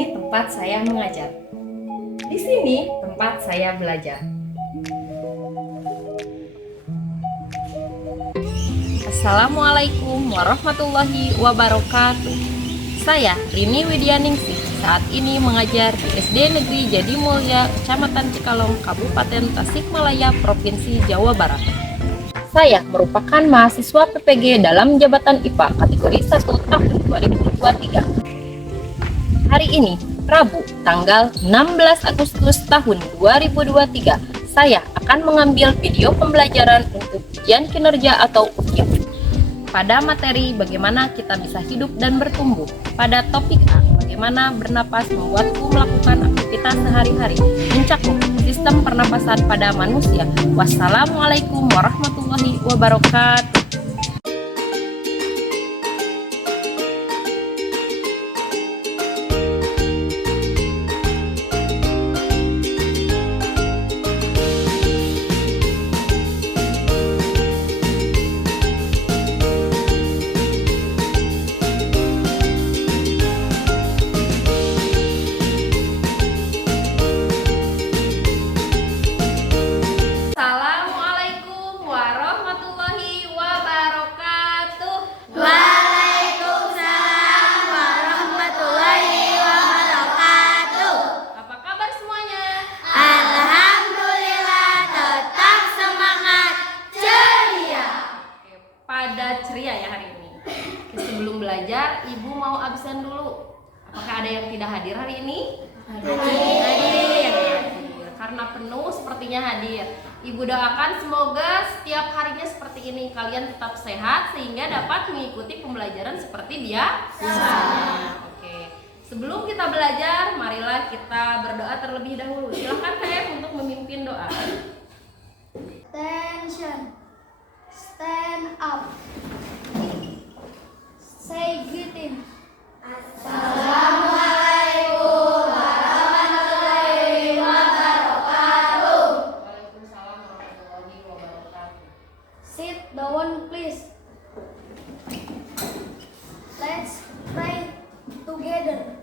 sini tempat saya mengajar. Di sini tempat saya belajar. Assalamualaikum warahmatullahi wabarakatuh. Saya Rini Widyaningsih saat ini mengajar di SD Negeri Jadimulya, Kecamatan Cikalong, Kabupaten Tasikmalaya, Provinsi Jawa Barat. Saya merupakan mahasiswa PPG dalam jabatan IPA kategori 1 tahun 2023. Hari ini, Rabu, tanggal 16 Agustus tahun 2023, saya akan mengambil video pembelajaran untuk ujian kinerja atau UKIP. Pada materi bagaimana kita bisa hidup dan bertumbuh. Pada topik A, bagaimana bernapas membuatku melakukan aktivitas sehari-hari, mencakup sistem pernapasan pada manusia. Wassalamualaikum warahmatullahi wabarakatuh. Assalamualaikum warahmatullahi wabarakatuh. Waalaikumsalam warahmatullahi wabarakatuh. Apa kabar semuanya? Alhamdulillah, tetap semangat, ceria. Oke, pada ceria ya hari ini. Sebelum belajar, Ibu mau absen dulu. Apakah ada yang tidak hadir hari ini? Hadir. Karena penuh sepertinya hadir. Ibu doakan semoga setiap harinya seperti ini kalian tetap sehat sehingga dapat mengikuti pembelajaran seperti biasanya. Oke. Sebelum kita belajar, marilah kita berdoa terlebih dahulu. Silakan Kak untuk memimpin doa. Attention. Stand up. Say greeting. Assalamualaikum warahmatullahi wabarakatuh. Waalaikumsalam warahmatullahi wabarakatuh. Sit down, please. Let's pray together.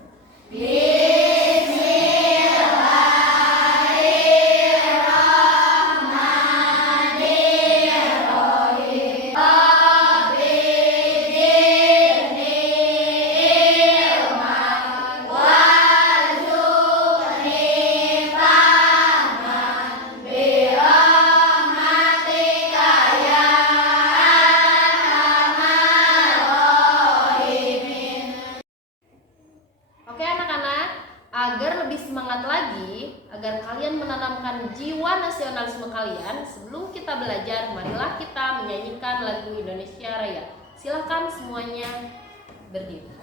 Oke anak-anak, agar lebih semangat lagi, agar kalian menanamkan jiwa nasionalisme kalian, sebelum kita belajar, marilah kita menyanyikan lagu Indonesia Raya. Silahkan semuanya berdiri.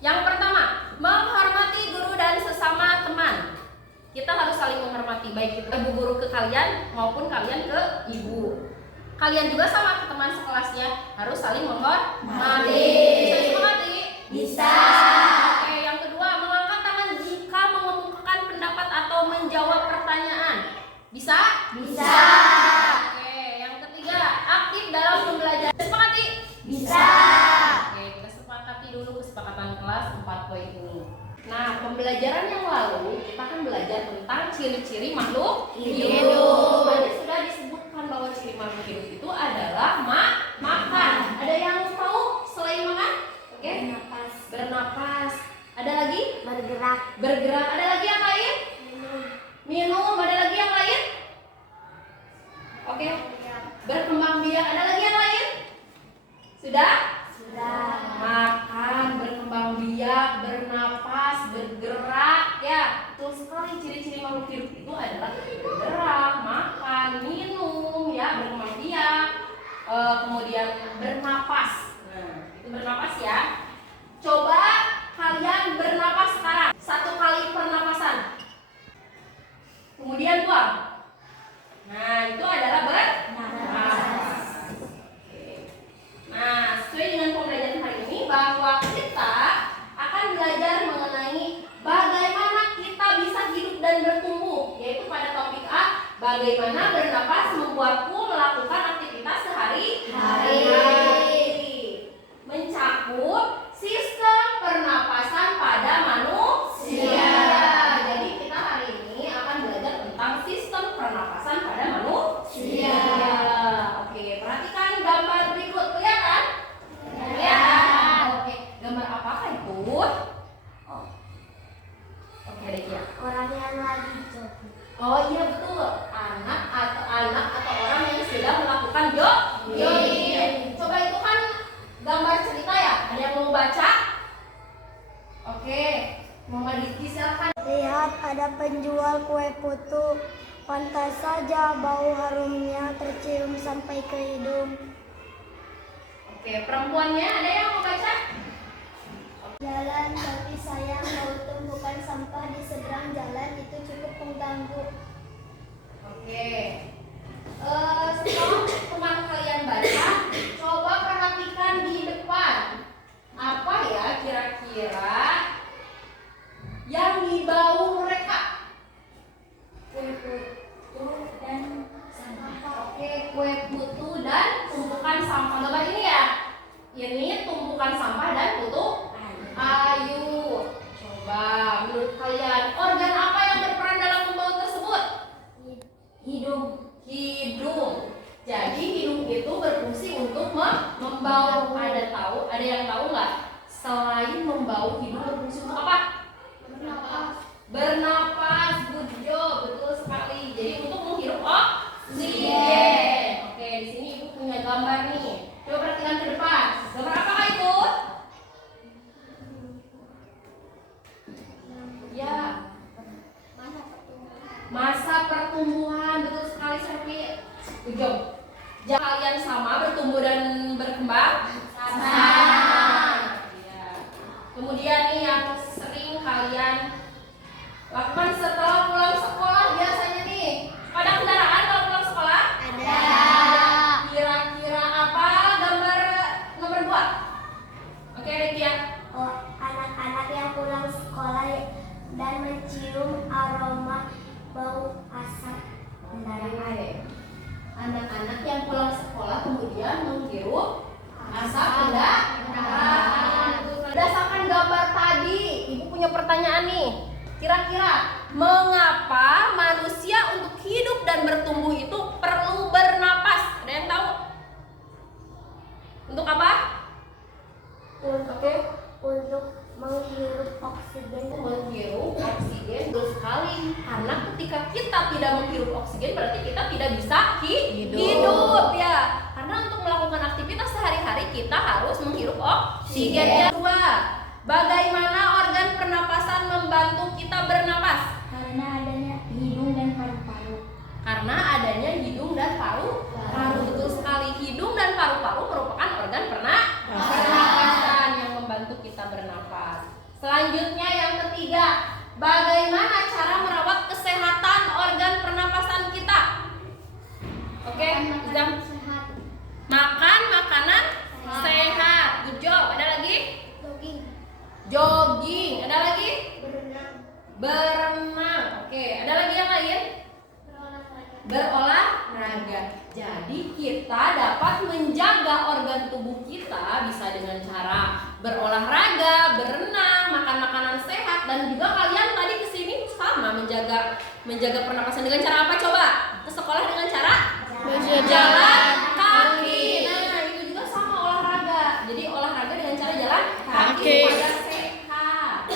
Yang pertama, menghormati guru dan sesama teman. Kita harus saling menghormati, baik itu ibu guru ke kalian maupun kalian ke ibu. Kalian juga sama ke teman sekelasnya harus saling menghormati. Bisa disepakati? Bisa. Oke, yang kedua, mengangkat tangan jika mengemukakan pendapat atau menjawab pertanyaan. Bisa? Bisa. Oke, yang ketiga, aktif dalam pembelajaran. Disepakati? Bisa. Dulu kesepakatan kelas 4 poin ini. Nah, pembelajaran yang lalu kita akan belajar tentang ciri-ciri makhluk hidup. Tadi sudah disebutkan bahwa ciri makhluk hidup itu adalah makan. Ada yang tahu selain makan? Oke. Bernapas. Bernapas. Ada lagi? Bergerak. Bergerak. Ada lagi yang lain? Minum. Ada lagi yang lain? Oke. Berkembang biak. Ada lagi yang lain? Sudah? Sudah. Makan, berkembang biak, bernapas, bergerak. Ya, betul sekali. Ciri-ciri makhluk hidup itu adalah bergerak, makan, minum, ya, berkembang biak, kemudian bernapas. Nah, itu bernapas ya. Coba kalian bernapas sekarang. 1 kali pernapasan. Kemudian buang. Nah, itu adalah bernapas. Nah, sesuai dengan pembelajaran hari ini bahwa kita akan belajar mengenai bagaimana kita bisa hidup dan bertumbuh, yaitu pada topik A, bagaimana bernapas membuatku melakukan aktivitas sehari-hari. Mencakup sistem pernapasan pada manusia. Jadi kita hari ini akan belajar tentang sistem pernapasan pada manusia. Oke, perhatikan gambar berikut. Kelihatan? Kelihatan. Oke, gambar apakah itu? Oke, Dekia. Orang yang lagi jogging. Oh iya betul, anak atau orang yang sedang melakukan jogging. Coba itu kan gambar cerita ya. Ada yang mau baca? Oke, Mama Diki silakan. Lihat, ada penjual kue putu. Pantas saja bau harumnya tercium sampai ke hidung. Oke, perempuannya ada yang mau baca? Jalan, tapi sayang bau tumpukan sampah di seberang jalan itu cukup mengganggu. Oke. Setelah teman kalian baca, coba perhatikan di depan. Apa ya kira-kira yang dibau mereka? Kue putu dan sampah. Oke, kue putu dan tumpukan sampah. Gambar ini ya. Ini tumpukan sampah dan putu ayu. Coba menurut kalian organ apa yang berperan dalam membau tersebut? Hidung. Hidung. Jadi hidung itu berfungsi untuk membau. Ada yang tahu nggak? Selain membau, hidung berfungsi untuk apa? Bernapas. Good job, betul sekali. Jadi untuk menghirup oksigen. Oke, di sini ibu punya gambar nih. Coba perhatikan ke depan. Gambar apakah itu? Ya. Masa pertumbuhan, betul sekali Serpi. Good job. Jika kalian sama bertumbuh dan berkembang? Sama. Ya. Kemudian nih yang sering kalian lakukan setelah pulang sekolah biasanya nih. Ada kendaraan kalau pulang sekolah? Ada. Kira-kira apa gambar nomor 2? Oke, Dekia. Oh, anak-anak yang pulang sekolah dan mencium aroma bau asap kendaraan. Anak-anak yang pulang sekolah kemudian menghirup asap kendaraan. Berdasarkan gambar tadi, Ibu punya pertanyaan nih. Kira-kira mengapa manusia untuk hidup dan bertumbuh itu perlu bernapas? Ada yang tahu? Untuk apa? Untuk menghirup oksigen. Menghirup oksigen, betul sekali. Karena ketika kita tidak menghirup oksigen berarti kita tidak bisa hidup ya. Karena untuk melakukan aktivitas sehari-hari kita harus menghirup oksigen. Yang kedua, bagaimana organ pernapasan membantu kita bernapas? Karena adanya hidung dan paru-paru. Karena adanya hidung dan paru-paru. Betul sekali. Hidung dan paru-paru merupakan organ pernapasan yang membantu kita bernapas. Selanjutnya yang ketiga, bagaimana cara merawat kesehatan organ pernapasan kita? Oke, Izam. Sehat. Makan makanan sehat. Good job. Ada lagi? Jogging. Jogging. Ada lagi? Berenang. Berenang. Oke, ada lagi yang lain? Berolahraga. Jadi kita dapat menjaga organ tubuh kita bisa dengan cara berolahraga, berenang, makan makanan sehat, dan juga kalian tadi kesini sama menjaga pernapasan dengan cara apa coba? Ke sekolah dengan cara jalan kaki. Nah itu juga sama olahraga. Jadi olahraga dengan cara jalan kaki. Pada sehat.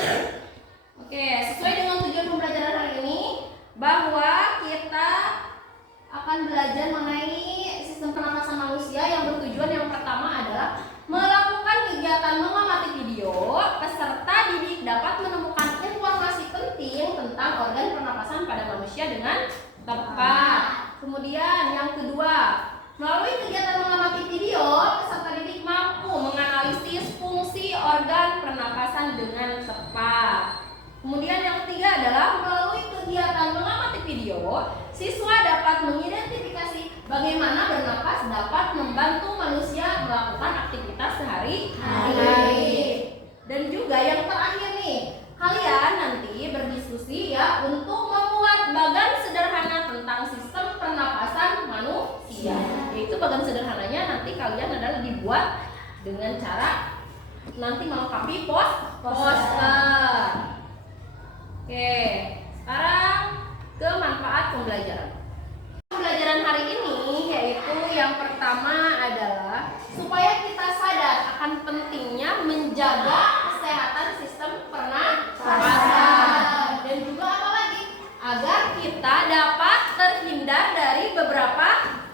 akan belajar mengenai sistem pernapasan manusia yang bertujuan yang pertama adalah melakukan kegiatan mengamati video. Peserta didik dapat menemukan informasi penting tentang organ pernapasan pada manusia dengan tepat. Kemudian yang kedua, melalui kegiatan mengamati video, peserta didik mampu menganalisis fungsi organ pernapasan dengan tepat. Kemudian yang ketiga adalah melalui kegiatan mengamati video, siswa dapat mengidentifikasi bagaimana bernapas dapat membantu manusia melakukan aktivitas sehari-hari. Dan juga yang terakhir nih, kalian nanti berdiskusi ya untuk membuat bagan sederhana tentang sistem pernapasan manusia. Yaitu bagan sederhananya nanti kalian adalah dibuat dengan cara nanti melengkapi poster. Oke, sekarang ke manfaat pembelajaran. Pembelajaran hari ini yaitu yang pertama adalah supaya kita sadar akan pentingnya menjaga kesehatan sistem pernapasan. Dan juga apa lagi? Agar kita dapat terhindar dari beberapa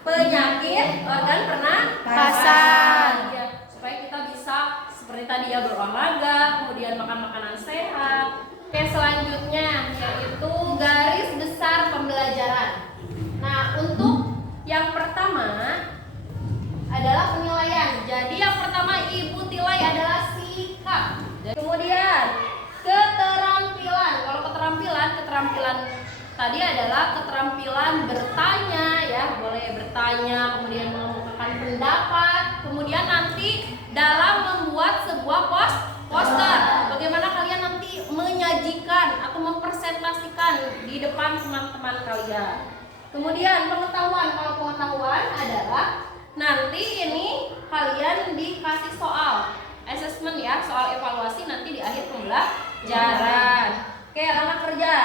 penyakit organ pernapasan. Ya, supaya kita bisa seperti tadi ya berolahraga, kemudian makan makanan sehat. Oke, selanjutnya yaitu garis besar pembelajaran. Nah, untuk yang pertama adalah penilaian. Jadi yang pertama Ibu nilai adalah sikap. Kemudian keterampilan. Kalau keterampilan tadi adalah keterampilan bertanya ya, boleh bertanya, kemudian mengemukakan pendapat, kemudian nanti dalam membuat sebuah poster. Bagaimana kalian nanti menyajikan atau mempresentasikan di depan teman-teman kalian. Kemudian pengetahuan. Kalau pengetahuan adalah nanti ini kalian dikasih soal assessment ya, soal evaluasi nanti di akhir pembelajaran. Oke, langkah kerja.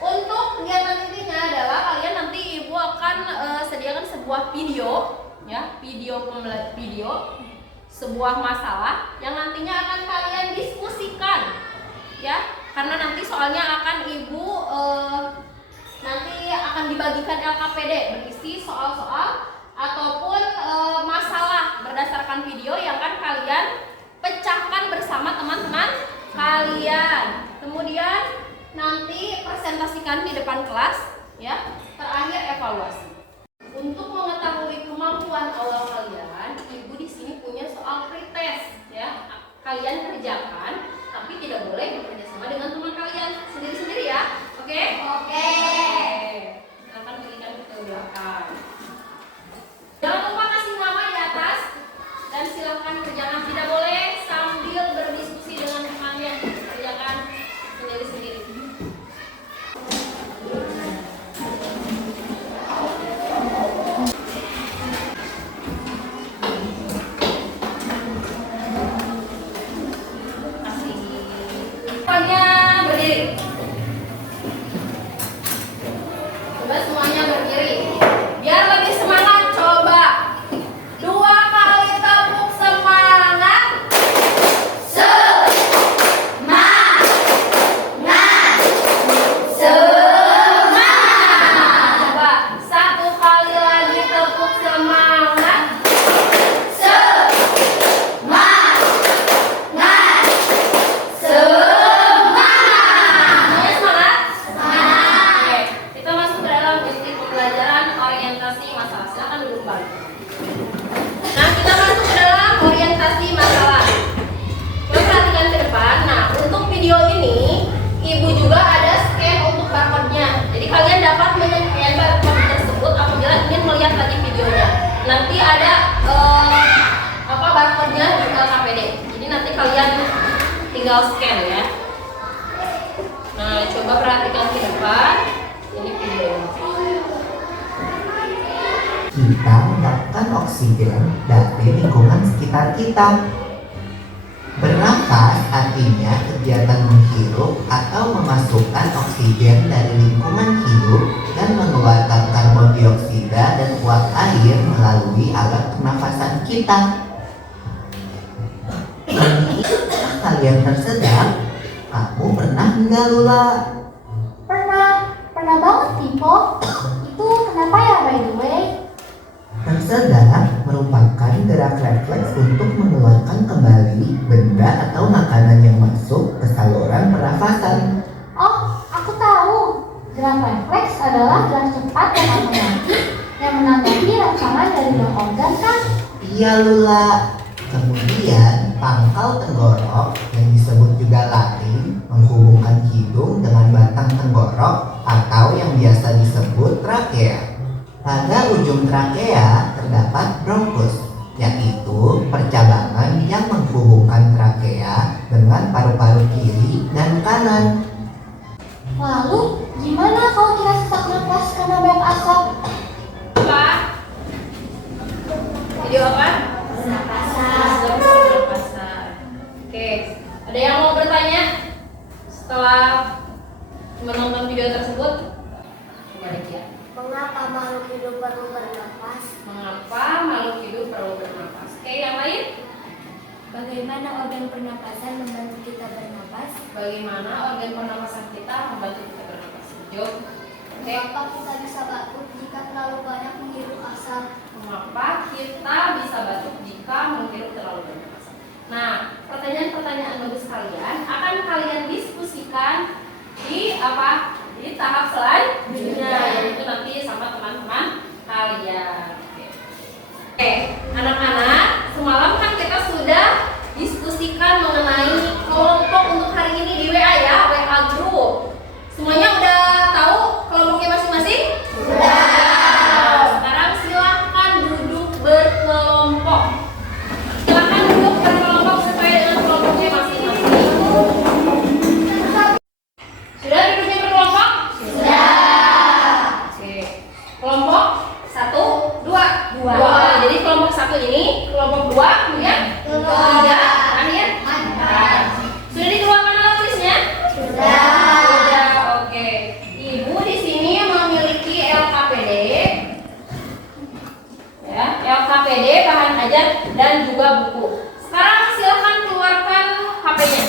Untuk kegiatan intinya adalah kalian nanti Ibu akan sediakan sebuah video ya, video sebuah masalah yang nantinya akan kalian diskusikan ya, karena nanti soalnya akan Ibu nanti akan dibagikan LKPD berisi soal-soal ataupun masalah berdasarkan video yang akan kalian pecahkan bersama teman-teman kalian. Kemudian nanti presentasikan di depan kelas ya. Terakhir evaluasi. Untuk mengetahui kemampuan awal kalian, Ibu di sini punya soal pretest ya. Kalian kerjakan, tapi tidak boleh bekerja sama dengan teman kalian, sendiri-sendiri ya. Oke? Oke. Silakan berikan ke belakang. Jangan lupa kasih nama di atas dan silakan kerjakan. Tidak boleh sambil berdiskusi dengan temannya, kerjakan sendiri-sendiri. Semuanya berdiri. Biar lebih semangat, coba 2 kali tepuk semangat. Semangat. Semangat. Coba 1 kali lagi tepuk semangat. Semangat. Semuanya semangat? Oke, kita masuk ke dalam inti pembelajaran orientasi masalah. Silakan duduk balik. Nah, kita masuk ke dalam orientasi masalah. Coba perhatikan ke depan. Nah, untuk video ini Ibu juga ada scan untuk barcode-nya. Jadi kalian dapat men-scan barcode tersebut apabila ingin melihat lagi videonya. Nanti ada barcode-nya di LKPD. Jadi nanti kalian tinggal scan ya. Nah, coba perhatikan ke depan. Ini videonya. Kita mendapatkan oksigen dari lingkungan sekitar kita. Bernafas artinya kegiatan menghirup atau memasukkan oksigen dari lingkungan hidup dan mengeluarkan karbon dioksida dan uap air melalui alat pernafasan kita. Kalian tersedak? Kamu pernah enggak, Lula? Pernah banget sih, Po. itu kenapa ya by the way? Tersedak merupakan gerak refleks untuk mengeluarkan kembali benda atau makanan yang masuk ke saluran pernafasan. Oh, aku tahu. Gerak refleks adalah gerak cepat dan otomatis yang menanggapi rangsangan dari dalam organ kan? Iya Lula. Kemudian pangkal tenggorok yang disebut juga laring menghubungkan hidung dengan batang tenggorok atau yang biasa disebut trakea. Pada ujung trakea terdapat bronkus, yaitu percabangan yang menghubungkan trakea dengan paru-paru kiri dan kanan. Lalu, gimana kalau kita sesak napas karena banyak asap? Apa? Video apa? Pernapasan. Oke, ada yang mau bertanya setelah menonton video tersebut? Coba deh ya. Mengapa makhluk hidup perlu bernapas? Mengapa makhluk hidup perlu bernapas? Oke, yang lain? Bagaimana organ pernapasan membantu kita bernapas? Bagaimana organ pernapasan kita membantu kita bernapas? Jawab. Oke. Mengapa kita bisa batuk jika terlalu banyak menghirup asap? Mengapa kita bisa batuk jika menghirup terlalu banyak asap? Nah, pertanyaan-pertanyaan bagus kalian akan kalian diskusikan di apa? Di tahap selanjutnya, yaitu nanti sama teman-teman kalian. Oke, anak-anak, semalam kan kita sudah diskusikan mengenai kelompok untuk hari ini di WA ya, WA group. Semuanya udah tahu kelompoknya masing-masing? Sudah. Sekarang silahkan duduk berkelompok. Silahkan duduk berkelompok sesuai dengan kelompoknya masing-masing. Sudah duduknya berkelompok? Sudah. Oke. Kelompok 1, 2. Jadi kelompok 1 ini, kelompok 2, kemudian 3, terakhir 4. Sudah dikeluarkan alat tulisnya? Sudah. Oke. Ibu di sini memiliki LKPD. Ya, LKPD, bahan ajar dan juga buku. Sekarang silakan keluarkan HP-nya.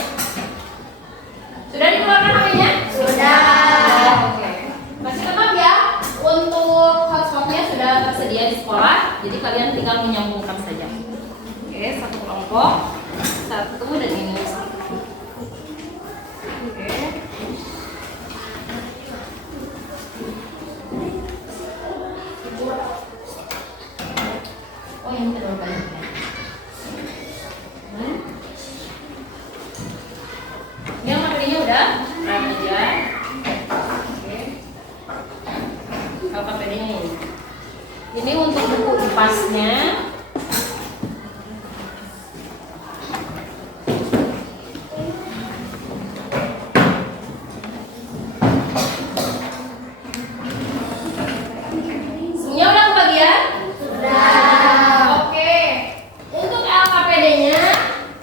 Sudah dikeluarkan HP-nya? Sudah. Oke. Masih tetap ya, untuk hotspotnya sudah tersedia di sekolah, jadi kalian tinggal menyambungkan saja. Oke, satu kelompok, satu dan ini satu. Oke. Oh, ini terlalu banyak ya. Yang materinya udah, aja. Oke. LKPD-nya ini. Ini untuk buku IPAS-nya. Semuanya udah kebagian? Sudah. Oke. Untuk LKPD-nya,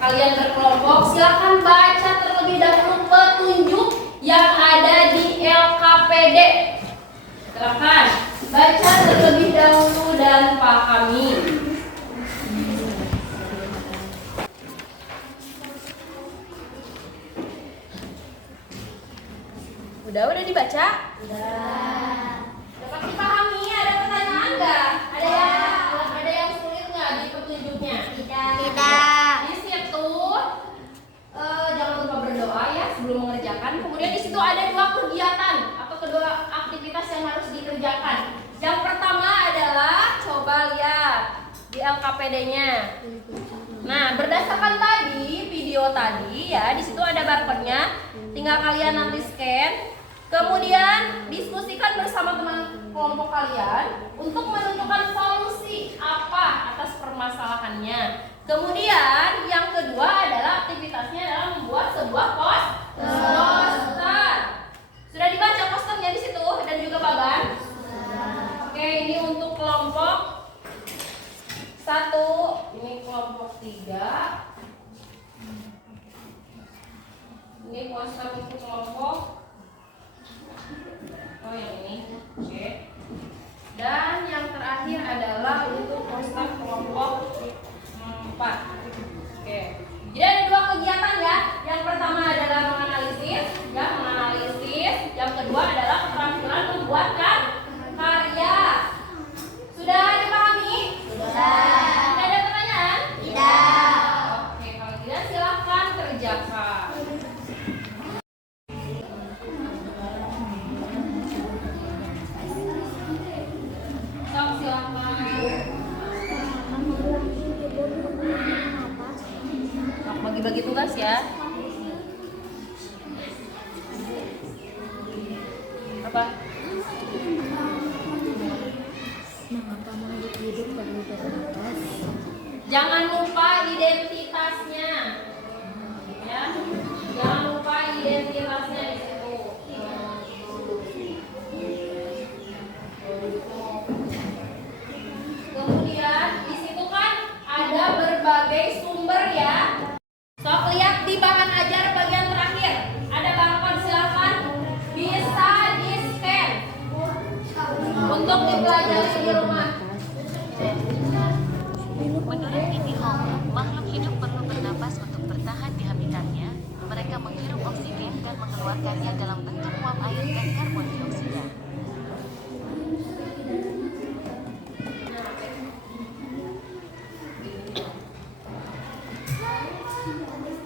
kalian berkelompok, silakan baca terlebih dahulu petunjuk yang ada di LKPD. Silakan baca terlebih dahulu dan pahami. Udah dibaca? Udah. Dapat dipahami? Ada pertanyaan nggak? Ada yang sulit nggak di petunjuknya? Tidak. Di situ jangan lupa berdoa ya sebelum mengerjakan. Kemudian di situ ada 2 kegiatan atau kedua aktivitas yang harus dikerjakan. Yang pertama adalah coba lihat di LKPD-nya. Nah, berdasarkan tadi video tadi ya, di situ ada barcode-nya. Tinggal kalian nanti scan. Kemudian diskusikan bersama teman kelompok kalian untuk menentukan solusi apa atas permasalahannya. Kemudian yang kedua adalah aktivitasnya adalah membuat sebuah poster. Sudah dibaca posternya di situ dan juga Bagan? Oke, ini untuk kelompok 1, ini kelompok 3. Ini poster untuk kelompok yang ini. Oke. Dan yang terakhir adalah untuk poster kelompok 4. Oke. Jadi ada 2 kegiatan ya. Yang pertama adalah menganalisis, yang kedua adalah keterampilan membuat karya Apa? Mengapa makhluk hidup perlu bernapas? Jangan lupa identitasnya. Ya. Jangan lupa identitasnya di situ. Kemudian di situ kan ada berbagai sumber ya. Sok lihat di bahan ajar bagian terakhir. Ada barcode, silakan bisa di-scan untuk dipelajari di rumah. Menurut Kitty Hawk, makhluk hidup perlu bernapas untuk bertahan di habitatnya. Mereka menghirup oksigen dan mengeluarkannya dalam bentuk uap air dan karbon dioksida.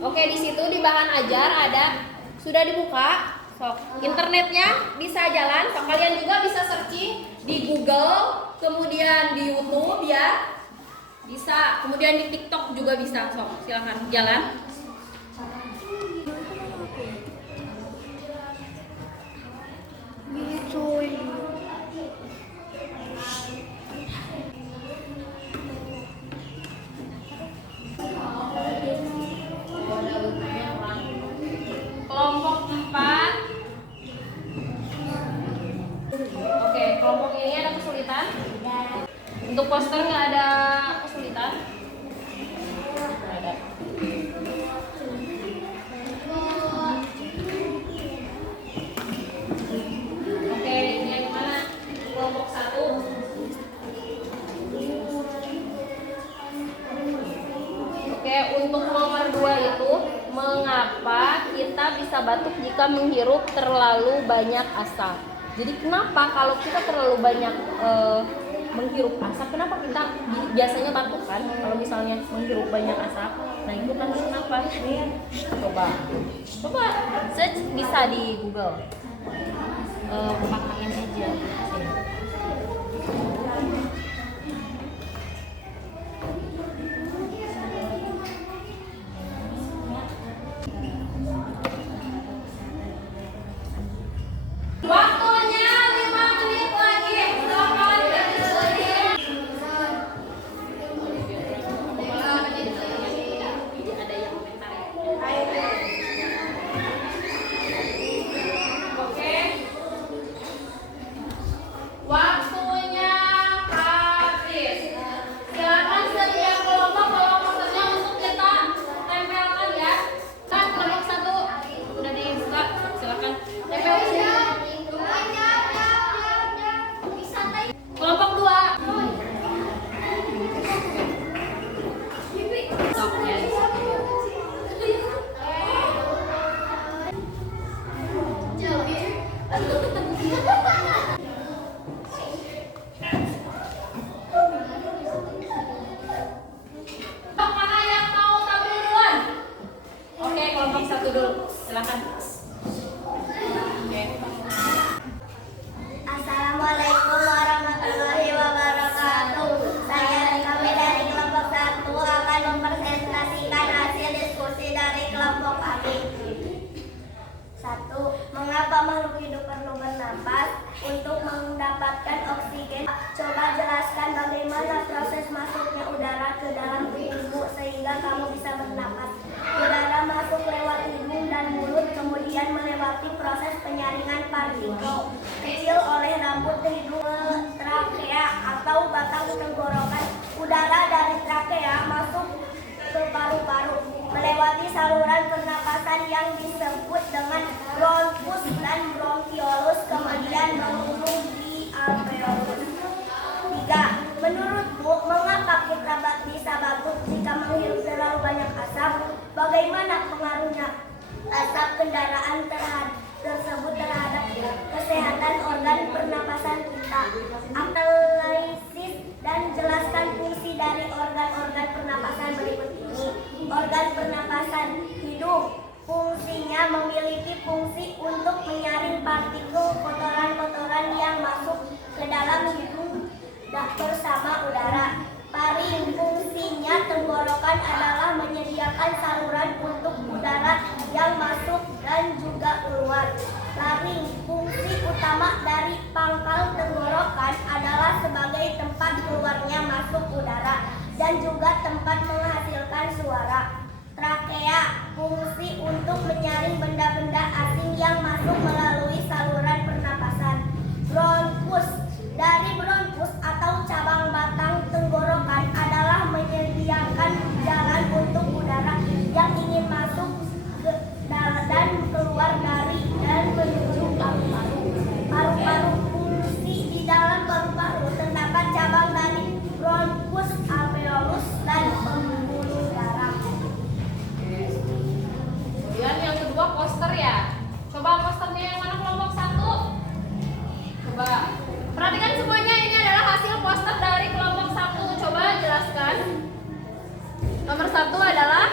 Oke, di situ di bahan ajar ada sudah dibuka. Sok, internetnya bisa jalan. Sok, kalian juga bisa searching di Google, kemudian di YouTube ya. Bisa, kemudian di TikTok juga bisa. Sok, silakan jalan. Kelompok 4. Oke, kelompok ini ada kesulitan. Untuk poster nggak ada kesulitan. Nggak ada. Oke, ini yang mana? Kelompok 1. Oke, untuk nomor 2 itu mengapa kita bisa batuk jika menghirup terlalu banyak asap. Jadi kenapa kalau kita terlalu banyak menghirup asap, kenapa kita biasanya batuk kan? Kalau misalnya menghirup banyak asap, nah itu kan kenapa? Coba search, bisa di Google. Pakaiin aja. Waktunya 5 menit lagi. Silakan. Ada yang komentar. Oke. Waktunya habis. Silakan setiap kelompok bawa posternya untuk kita tempelkan ya. Kan kelompok 1 udah dibuka. Silakan tempel di sini. Kelompok 2. Stopnya di situ. Mana yang mau tampil duluan? Oke, kelompok 1 dulu. Silakan. Oke. Assalamualaikum warahmatullahi wabarakatuh. Saya kami dari kelompok 1 akan mempresentasikan hasil diskusi dari kelompok kami. 1. Mengapa makhluk hidup perlu bernapas? Untuk mendapatkan oksigen. Coba jelaskan bagaimana proses masuknya udara ke dalam tubuhmu sehingga kamu bisa bernapas. Udara masuk lewat hidung dan mulut, kemudian melewati proses penyaringan partikel kecil oleh rambut hidung ke trakea atau batang tenggorokan. Udara dari trakea masuk ke paru-paru, melewati saluran pernapasan yang disebut dengan bronkus dan bronkiolus, kemudian mengurung di alveolus. 3. Menurutmu, mengapa kita bisa batuk jika menghirup terlalu banyak asap? Bagaimana pengaruhnya asap kendaraan tersebut terhadap kesehatan organ pernapasan kita? Analisis dan jelaskan fungsi dari organ-organ pernapasan berikut ini. Organ pernapasan hidung. Fungsinya memiliki fungsi untuk menyaring partikel kotoran-kotoran yang masuk ke dalam hidung bersama udara. Paring. Fungsinya tenggorokan adalah menyediakan saluran untuk udara yang masuk dan juga keluar. Laring. Fungsi utama pertama dari pangkal tenggorokan adalah sebagai tempat keluarnya masuk udara dan juga tempat menghasilkan suara. Trakea fungsi untuk menyaring benda-benda asing yang masuk melalui saluran pernapasan. Bronkus dari bronkus atau cabang batang tenggorokan adalah menyediakan jalan untuk udara yang ingin masuk ke dalam dan keluar dari dan menuju paru-paru. Paru-paru fungsi di dalam paru-paru terdapat cabang dari bronkus, alveolus, dan pembuluh darah. Kemudian yang kedua poster ya. Coba posternya yang mana kelompok 1? Coba perhatikan semuanya, ini adalah hasil poster dari kelompok 1. Coba jelaskan. Nomor 1 adalah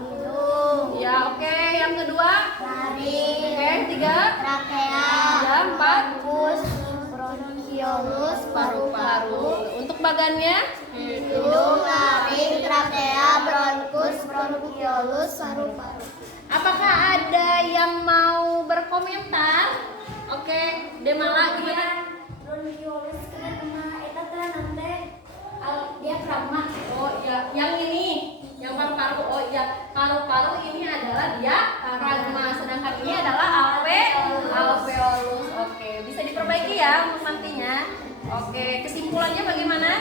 Hidung, ya, oke. Yang kedua, laring, oke. 3, trakea, ya. 4, bronkus, bronkiolus, paru-paru. Untuk bagannya, hidung, laring, trakea, bronkus, bronkiolus, paru-paru. apakah ada yang mau berkomentar? Oke, Demala gimana? Bronkiolus karena itu kan nanti diafragma. Oh ya, yang ini, yang paru-paru. Oh ya, paru-paru ini adalah diafragma, sedangkan ini adalah alveolus. Oke, bisa diperbaiki ya untuk nantinya. Oke, kesimpulannya bagaimana?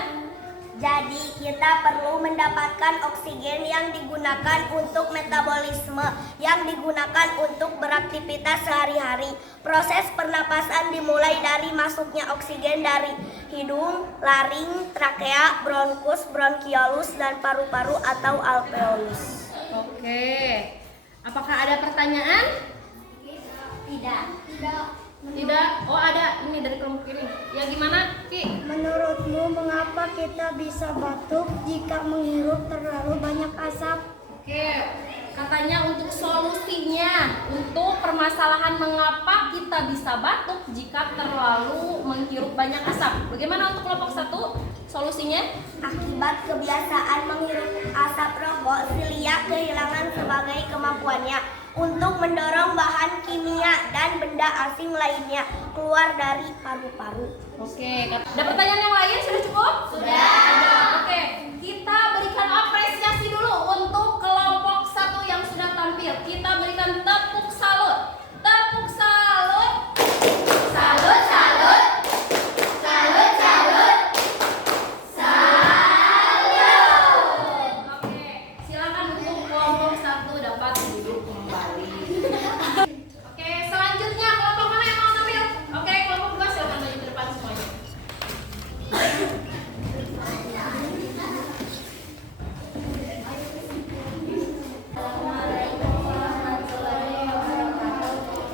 Jadi kita perlu mendapatkan oksigen yang digunakan untuk metabolisme, yang digunakan untuk beraktivitas sehari-hari. Proses pernapasan dimulai dari masuknya oksigen dari hidung, laring, trakea, bronkus, bronkiolus, dan paru-paru atau alveolus. Oke, apakah ada pertanyaan? Tidak. Tidak. Oh ada, ini dari kelompok ini. Ya gimana, Ki? Menurutmu mengapa kita bisa batuk jika menghirup terlalu banyak asap? Oke, katanya untuk solusinya, untuk permasalahan mengapa kita bisa batuk jika terlalu menghirup banyak asap. Bagaimana untuk kelompok 1? Solusinya? Akibat kebiasaan menghirup asap rokok, silia kehilangan sebagai kemampuannya untuk mendorong bahan kimia dan benda asing lainnya keluar dari paru-paru. Oke, ada pertanyaan yang lain? Sudah cukup? Sudah. Oke, kita berikan apresiasi dulu untuk kelompok 1 yang sudah tampil. Kita berikan tepuk salut. Tepuk salut. Salut, salut. Salut, salut. Salut. Oke, silakan untuk kelompok 1 dapat duduk kembali. Oke, selanjutnya kelompok mana yang mau tampil? Oke, kelompok 2 silakan maju ke depan semuanya.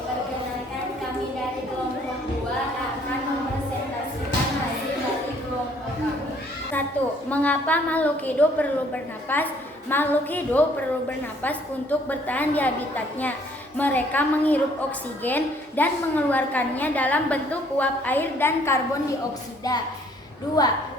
Perkenalkan, kami dari kelompok 2 akan mempresentasikan hasil dari kelompok kami. 1. Mengapa makhluk hidup perlu bernapas? Makhluk hidup perlu bernapas untuk bertahan di habitatnya. Mereka menghirup oksigen dan mengeluarkannya dalam bentuk uap air dan karbon dioksida. 2.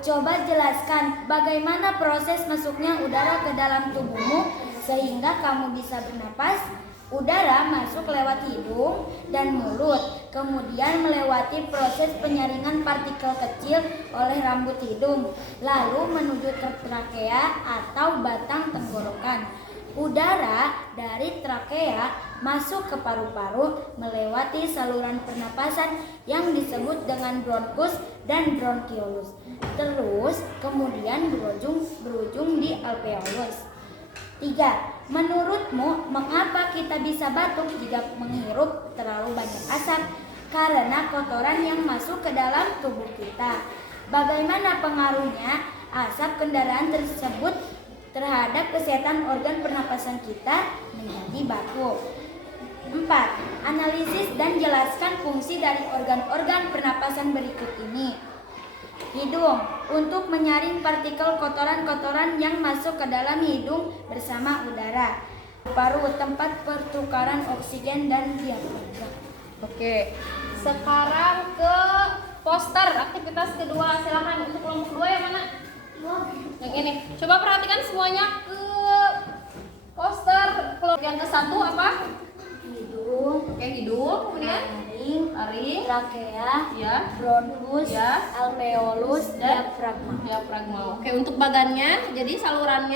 Coba jelaskan bagaimana proses masuknya udara ke dalam tubuhmu sehingga kamu bisa bernapas. Udara masuk lewat hidung dan mulut, kemudian melewati proses penyaringan partikel kecil oleh rambut hidung, lalu menuju ke trakea atau batang tenggorokan. Udara dari trakea masuk ke paru-paru melewati saluran pernapasan yang disebut dengan bronkus dan bronkiolus. Terus kemudian berujung di alveolus. 3. Menurutmu mengapa kita bisa batuk jika menghirup terlalu banyak asap? Karena kotoran yang masuk ke dalam tubuh kita. Bagaimana pengaruhnya asap kendaraan tersebut terhadap kesehatan organ pernapasan kita? Menjadi batuk. 4. Analisis dan jelaskan fungsi dari organ-organ pernapasan berikut ini. Hidung untuk menyaring partikel kotoran-kotoran yang masuk ke dalam hidung bersama udara. Paru tempat pertukaran oksigen dan diafragma. Oke, sekarang ke poster aktivitas kedua. Silakan untuk kelompok 2 yang mana? Yang ini. Coba perhatikan semuanya ke poster. Kelompok yang ke 1 apa? Hidung, Oke, hidung. Kemudian laring, laring, trakea, ya, bronkus, Ya. alveolus, Dan diafragma. diafragma. Oke, untuk bagannya, jadi saluran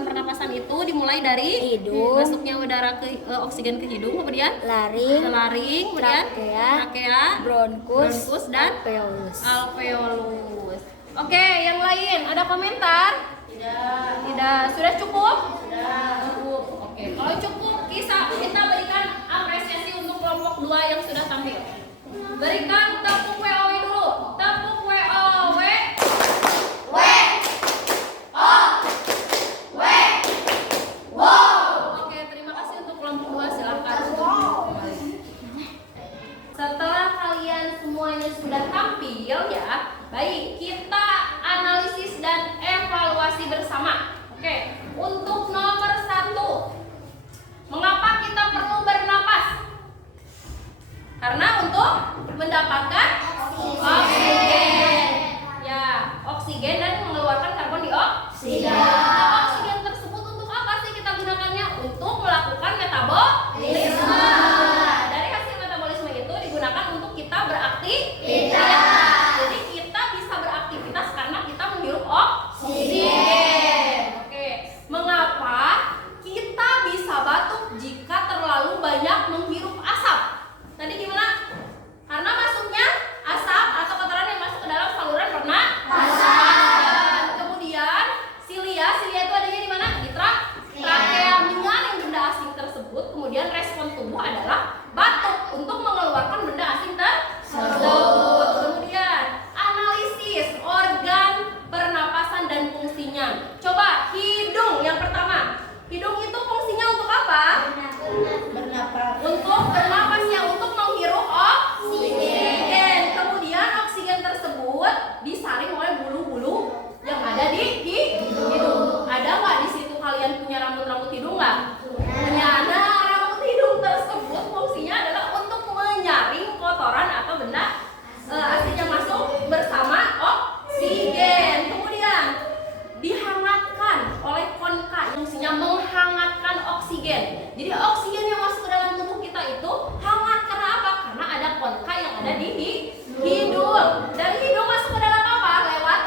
pernapasan itu dimulai dari Hidung. masuknya udara ke oksigen ke hidung, kemudian Laring, ke laring, kemudian Trakea, trakea, bronkus, dan alveolus. alveolus. Oke, yang lain ada komentar? Tidak. Sudah cukup? Cukup. Oke, kalau cukup kita berikan apresiasi untuk kelompok 2 yang sudah tampil. Berikan tepuk WOW dulu. Tepuk WOW. Oke, terima kasih untuk kelompok 2. Silakan kembali. Setelah kalian semuanya sudah tampil ya, baik kita analisis dan evaluasi bersama. Oke, untuk nomor 1, mengapa kita perlu bernapas? Karena untuk mendapatkan oksigen. Ya, oksigen dan mengeluarkan karbon dioksida. Nah, oksigen tersebut untuk apa sih kita gunakannya? Untuk melakukan metabolisme. Dari hasil metabolisme itu digunakan untuk kita beraktivitas. Jadi kita bisa beraktivitas karena kita menghirup oksigen. Oke, mengapa kita bisa batuk jika terlalu banyak menghirup asap? Tadi gimana? Karena masuknya asap atau kotoran yang masuk ke dalam saluran pernapasan. Kemudian silia itu adanya di mana? Di trakea. Menyaring benda asing tersebut. Kemudian respon tubuh adalah batuk untuk mengeluarkan benda asing tersebut. Kemudian analisis organ pernapasan dan fungsinya. Coba hidung yang pertama. Hidung itu fungsinya untuk apa? Untuk bernapasnya, untuk menghirup oksigen. Kemudian oksigen tersebut disaring oleh bulu-bulu yang ada di hidung. Ada nggak di situ kalian punya rambut hidung nggak? Punya. Nah, rambut hidung tersebut fungsinya adalah untuk menyaring kotoran atau benda asing yang masuk bersama oksigen. Kemudian dihangatkan oleh konka, fungsinya menghangatkan oksigen. Jadi oksigen yang masuk ke dalam tubuh kita itu hangat karena apa? Karena ada konka yang ada di hidung. Dari hidung masuk ke dalam apa?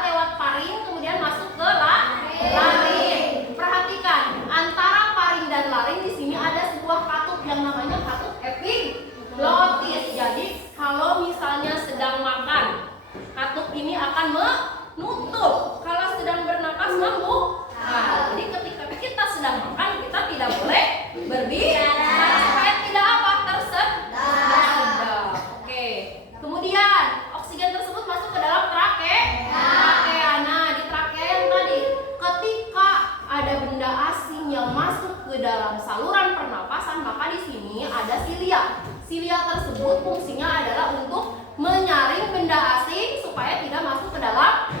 Lewat paring, kemudian masuk ke laring. Perhatikan, antara paring dan laring di sini ada sebuah katup yang namanya katup epiglotis. Jadi kalau misalnya sedang makan, katup ini akan menutup. Kalau sedang bernapas membuka. Jadi ketika kita sedang makan, kita tidak boleh berbicara supaya tidak apa? Tersedap. Oke. Kemudian oksigen tersebut masuk ke dalam trakea. Nah, di trakea yang tadi, ketika ada benda asing yang masuk ke dalam saluran pernapasan, maka di sini ada silia. Silia tersebut fungsinya adalah untuk menyaring benda asing supaya tidak masuk ke dalam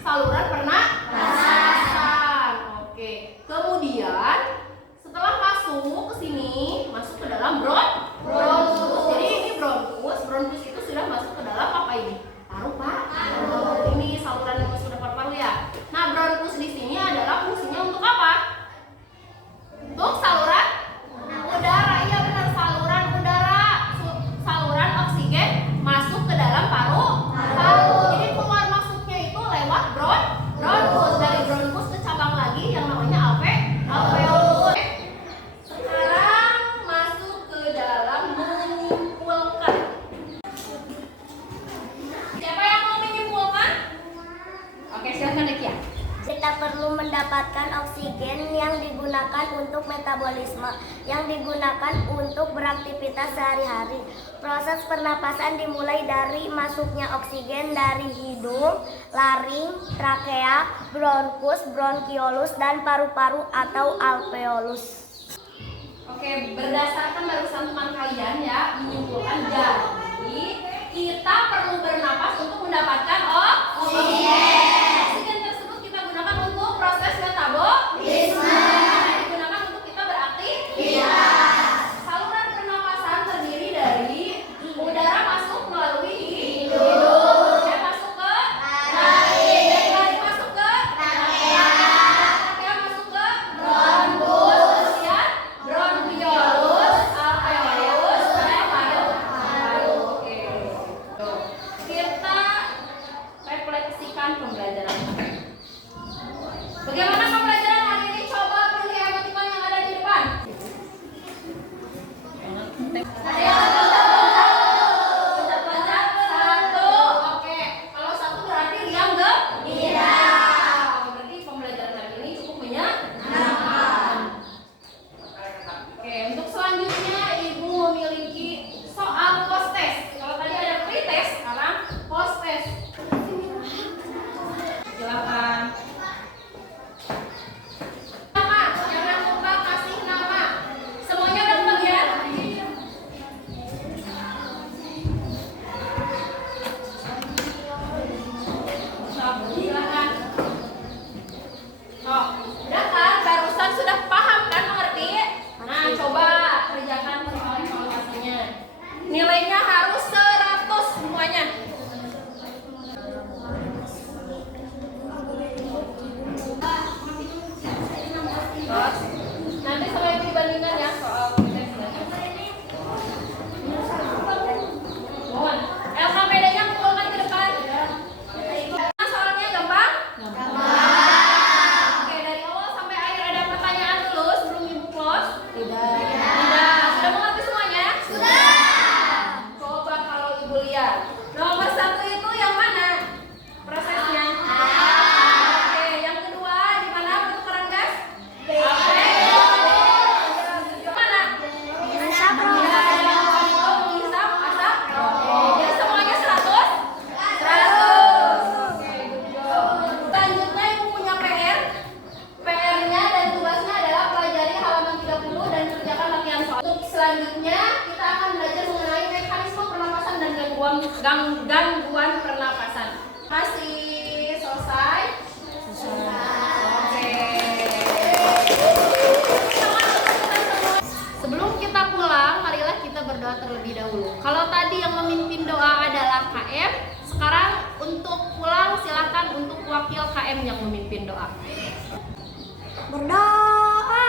saluran pernapasan. Oke. Kemudian setelah masuk ke sini, masuk ke dalam bronkus. Jadi ini bronkus itu sudah masuk ke dalam apa ini? Paru, Pak. Ini saluran yang masuk ke paru-paru ya. Nah, bronkus di sini adalah fungsinya untuk apa? Untuk saluran udara. Iya benar, saluran udara. Saluran oksigen masuk ke dalam paru-paru. Jadi keluar masuknya itu lewat bronkus. Dari bronkus ke cabang lagi yang namanya alveolus. Sekarang masuk ke dalam menyimpulkan. Siapa yang mau menyimpulkan? Oke, silakan Dekia. Kita perlu mendapatkan oksigen yang digunakan untuk metabolisme, yang digunakan untuk beraktivitas sehari-hari. Proses pernapasan dimulai dari masuknya oksigen dari hidung, laring, trakea, bronkus, bronkiolus, dan paru-paru atau alveolus. Oke, berdasarkan barusan teman kalian ya, menyimpulkan jadi kita perlu bernapas untuk mendapatkan oksigen. Oksigen tersebut kita gunakan untuk proses metabolisme. Digunakan untuk kita beraktivitas. Saluran pernapasan terdiri dari udara masuk melalui hidung, dan masuk ke laring, laring masuk ke trakea, trakea masuk ke bronkus, kemudian bronkiolus, alveolus, dan paru-paru. harus 100 semuanya. Terus, nanti sama ibu dibandingkan ya soal tesnya. Mohon. LKPD-nya kumpulkan ke depan. Soalnya gampang? Oke, dari awal sampai akhir ada pertanyaan dulu sebelum ibu close? Tidak. Sudah mengerti semuanya? Sudah. Coba kalau ibu lihat. Nomor 1 itu yang mana? Prosesnya. Oke, yang kedua di mana pertukaran gas? Mana? Menghisap asap. Jadi semuanya 100? 100. Oke, good job. Selanjutnya ibu punya PR. PR-nya dan tugasnya adalah pelajari halaman 30 dan kerjakan latihan soal. Untuk selanjutnya kita akan belajar mengenai mekanisme pernapasan dan gangguan pernapasan. Masih selesai? Oke. Sebelum kita pulang, marilah kita berdoa terlebih dahulu. Kalau tadi yang memimpin doa adalah KM, sekarang untuk pulang silakan untuk wakil KM yang memimpin doa. Berdoa.